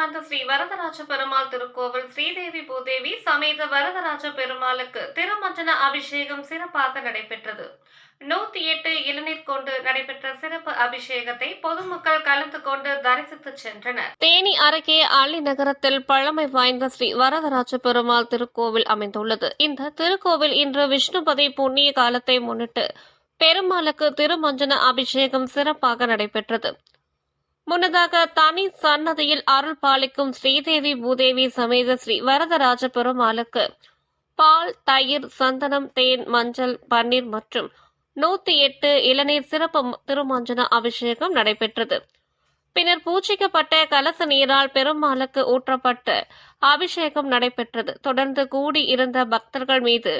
வாய்ந்த ஸ்ரீ வரதராஜ பெருமாள் திருக்கோவில் ஸ்ரீதேவி பூதேவி சமேத வரதராஜ பெருமாளுக்கு திருமஞ்சன அபிஷேகம் சிறப்பாக நடைபெற்றது. நூத்தி எட்டு இளநீர் கொண்டு நடைபெற்ற சிறப்பு அபிஷேகத்தை பொதுமக்கள் கலந்து கொண்டு தரிசித்து சென்றனர். தேனி அருகே அள்ளி நகரத்தில் பழமை வாய்ந்த ஸ்ரீ வரதராஜ பெருமாள் திருக்கோவில் அமைந்துள்ளது. இந்த திருக்கோவில் இன்று விஷ்ணுபதி புண்ணிய காலத்தை முன்னிட்டு பெருமாளுக்கு திருமஞ்சன அபிஷேகம் சிறப்பாக நடைபெற்றது. முன்னதாக தனி சன்னதியில் அருள் பாலிக்கும் ஸ்ரீதேவி பூதேவி சமேத ஸ்ரீ வரதராஜ பெருமாளுக்கு பால் தயிர் சந்தனம் தேன் மஞ்சள் பன்னீர் மற்றும் நூத்தி எட்டு இளநீர் சிறப்பு திருமஞ்சன அபிஷேகம் நடைபெற்றது. பின்னர் பூஜிக்கப்பட்ட கலச நீரால் பெருமாளுக்கு ஊற்றப்பட்டு அபிஷேகம் நடைபெற்றது. தொடர்ந்து கூடி இருந்த பக்தர்கள் மீது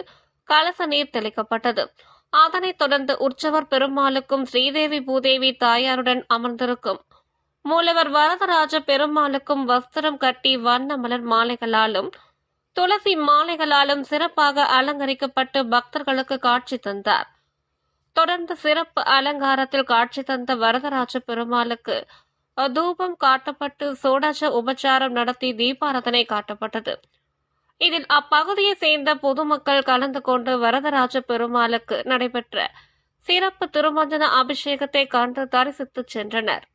கலச நீர் தெளிக்கப்பட்டது. அதனைத் தொடர்ந்து உற்சவர் பெருமாளுக்கும் ஸ்ரீதேவி பூதேவி தாயாருடன் அமர்ந்திருக்கும் மூலவர் வரதராஜ பெருமாளுக்கும் வஸ்திரம் கட்டி வண்ண மலர் மாலைகளாலும் துளசி மாலைகளாலும் சிறப்பாக அலங்கரிக்கப்பட்டு பக்தர்களுக்கு காட்சி தந்தார். தொடர்ந்து சிறப்பு அலங்காரத்தில் காட்சி தந்த வரதராஜ பெருமாளுக்கு தூபம் காட்டப்பட்டு சோடச உபச்சாரம் நடத்தி தீபாரதனை காட்டப்பட்டது. இதில் அப்பகுதியை சேர்ந்த பொதுமக்கள் கலந்து கொண்டு வரதராஜ பெருமாளுக்கு நடைபெற்ற சிறப்பு திருமஞ்சன அபிஷேகத்தை கண்டு தரிசித்துச் சென்றனர்.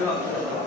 Obrigado.